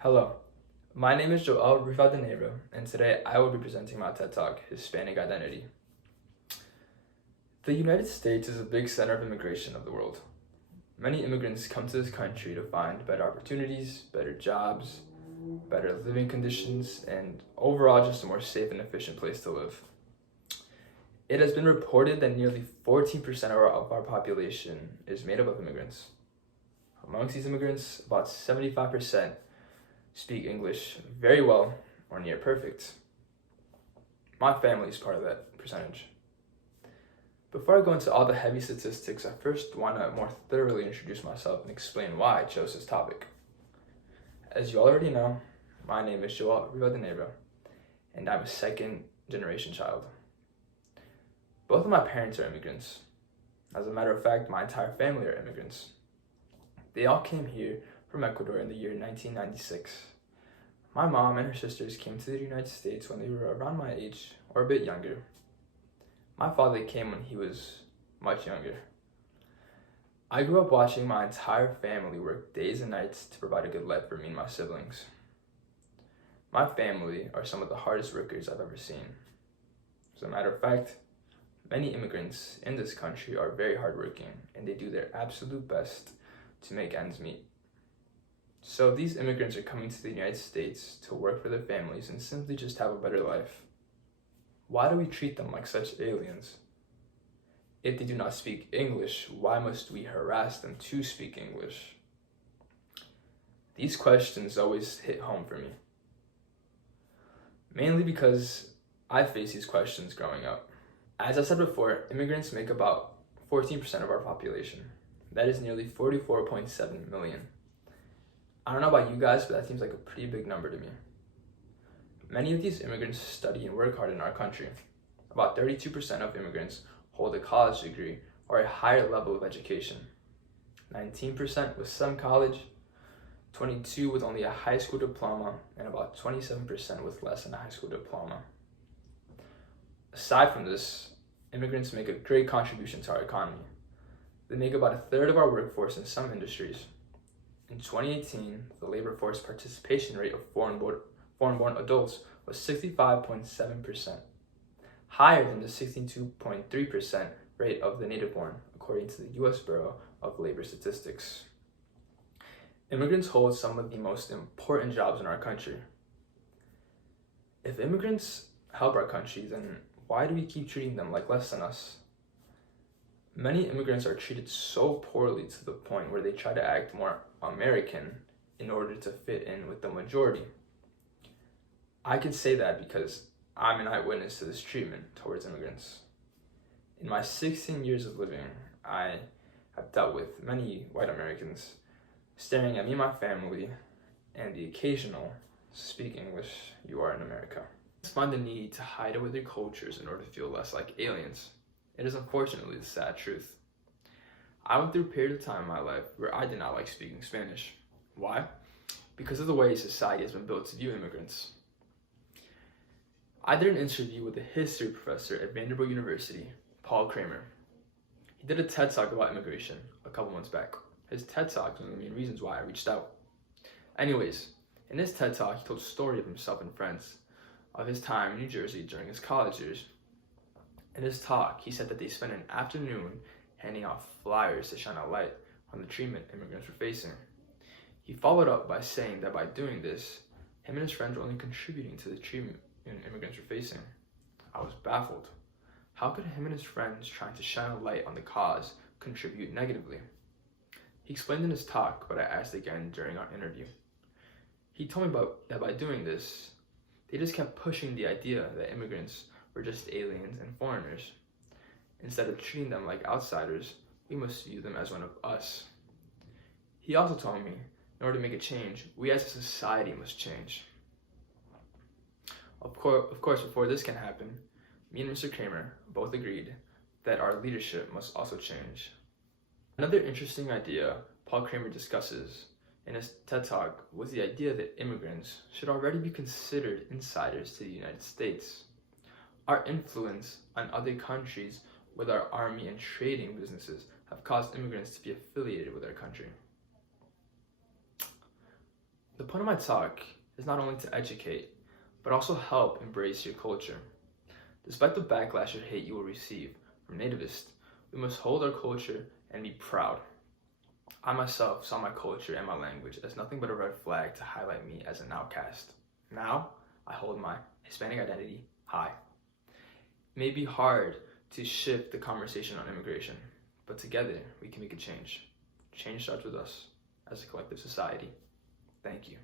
Hello, my name is Rivadeneira, and today I will be presenting my TED Talk, Hispanic Identity. The United States is a big center of immigration of the world. Many immigrants come to this country to find better opportunities, better jobs, better living conditions, and overall just a more safe and efficient place to live. It has been reported that nearly 14% of our population is made up of immigrants. Amongst these immigrants, about 75% speak English very well or near perfect. My family is part of that percentage. Before I go into all the heavy statistics, I first want to more thoroughly introduce myself and explain why I chose this topic. As you already know, my name is Rivadeneira, and I'm a second generation child. Both of my parents are immigrants. As a matter of fact, my entire family are immigrants. They all came here from Ecuador in the year 1996. My mom and her sisters came to the United States when they were around my age or a bit younger. My father came when he was much younger. I grew up watching my entire family work days and nights to provide a good life for me and my siblings. My family are some of the hardest workers I've ever seen. As a matter of fact, many immigrants in this country are very hardworking and they do their absolute best to make ends meet. So these immigrants are coming to the United States to work for their families and simply just have a better life. Why do we treat them like such aliens? If they do not speak English, why must we harass them to speak English? These questions always hit home for me. Mainly because I faced these questions growing up. As I said before, immigrants make about 14% of our population. That is nearly 44.7 million. I don't know about you guys, but that seems like a pretty big number to me. Many of these immigrants study and work hard in our country. About 32% of immigrants hold a college degree or a higher level of education. 19% with some college, 22% with only a high school diploma, and about 27% with less than a high school diploma. Aside from this, immigrants make a great contribution to our economy. They make about a third of our workforce in some industries. In 2018, the labor force participation rate of foreign-born adults was 65.7%, higher than the 62.3% rate of the native-born, according to the U.S. Bureau of Labor Statistics. Immigrants hold some of the most important jobs in our country. If immigrants help our country, then why do we keep treating them like less than us? Many immigrants are treated so poorly to the point where they try to act more American in order to fit in with the majority. I can say that because I'm an eyewitness to this treatment towards immigrants. In my 16 years of living, I have dealt with many white Americans staring at me and my family, and the occasional "speak English, you are in America." I find the need to hide away their cultures in order to feel less like aliens. It is unfortunately the sad truth. I went through a period of time in my life where I did not like speaking Spanish. Why? Because of the way society has been built to view immigrants. I did an interview with a history professor at Vanderbilt University, Paul Kramer. He did a TED Talk about immigration a couple months back. His TED Talk was one of the main reasons why I reached out. Anyways, in his TED Talk, he told a story of himself and friends of his time in New Jersey during his college years. In his talk, he said that they spent an afternoon handing out flyers to shine a light on the treatment immigrants were facing. He followed up by saying that by doing this, him and his friends were only contributing to the treatment immigrants were facing. I was baffled. How could him and his friends trying to shine a light on the cause contribute negatively? He explained in his talk, but I asked again during our interview. He told me that by doing this, they just kept pushing the idea that immigrants were just aliens and foreigners. Instead of treating them like outsiders, we must view them as one of us. He also told me, in order to make a change, we as a society must change. Of course, before this can happen, me and Mr. Kramer both agreed that our leadership must also change. Another interesting idea Paul Kramer discusses in his TED Talk was the idea that immigrants should already be considered insiders to the United States. Our influence on other countries with our army and trading businesses have caused immigrants to be affiliated with our country. The point of my talk is not only to educate, but also help embrace your culture. Despite the backlash or hate you will receive from nativists, we must hold our culture and be proud. I myself saw my culture and my language as nothing but a red flag to highlight me as an outcast. Now, I hold my Hispanic identity high. It may be hard to shift the conversation on immigration, but together we can make a change. Change starts with us as a collective society. Thank you.